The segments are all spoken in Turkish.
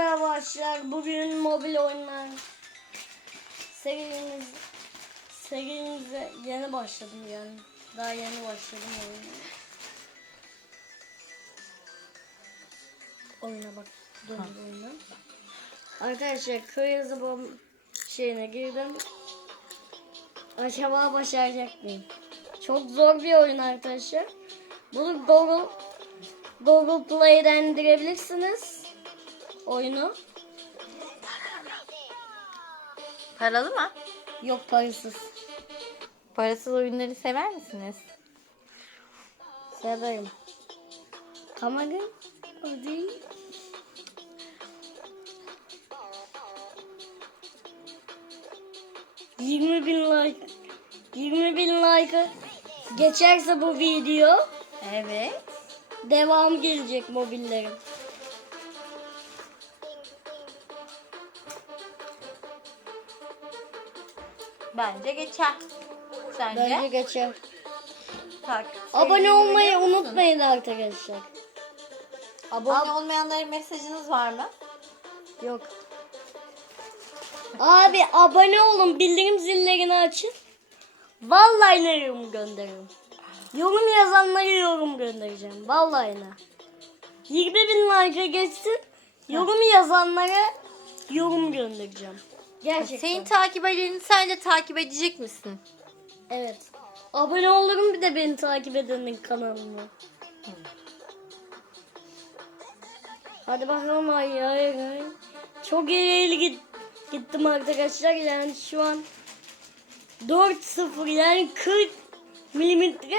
merhaba arkadaşlar. Bugün mobil oyunlar serimiz serimize yeni başladım yani. Daha yeni başladım oyuna. Oyuna bak. Dur oyuna. Arkadaşlar Crazy Bomb şeyine girdim. Acaba başaracak mıyım? Çok zor bir oyun arkadaşlar. Bunu Google Google Play'den indirebilirsiniz oyunu. Paralı mı? Yok parasız. Parasız oyunları sever misiniz? Severim. Kamera o değil. Yirmi bin like. 20 bin like geçerse bu video Evet. devam gelecek mobillerin. Bence geçer. Sence? Bence geçer. Takip Abone olmayı unutmayın arkadaşlar. Abone olmayanlara mesajınız var mı? Yok. Abi abone olun, bildirim zillerini açın. Vallahi ne yorum gönderirim. Yorum yazanlara yorum göndereceğim. Vallahi ne. 20 bin like geçsin. Yorum yazanlara yorum göndereceğim. Gerçekten. Senin takip edeni sen de takip edecek misin? Evet. Abone olurum bir de beni takip edenin kanalına. Hadi bakalım ay ay ay. Çok ileri git, gittim arkadaşlar yani şu an 4-0 yani 40 milimetre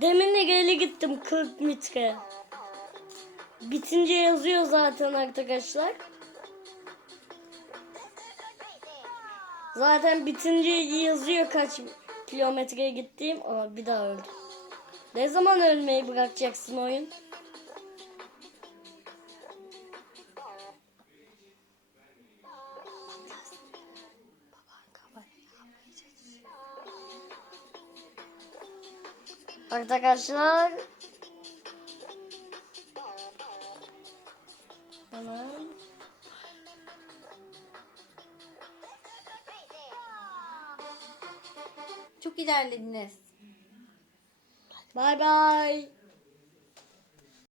Demin de geri gittim 40 metre. Bitince yazıyor zaten arkadaşlar. Zaten bitince yazıyor kaç kilometreye gittiğim ama bir daha öldüm. Ne zaman ölmeyi bırakacaksın oyun? Arkadaşlar. Tamam. Çok ilerlediniz. Bye bye.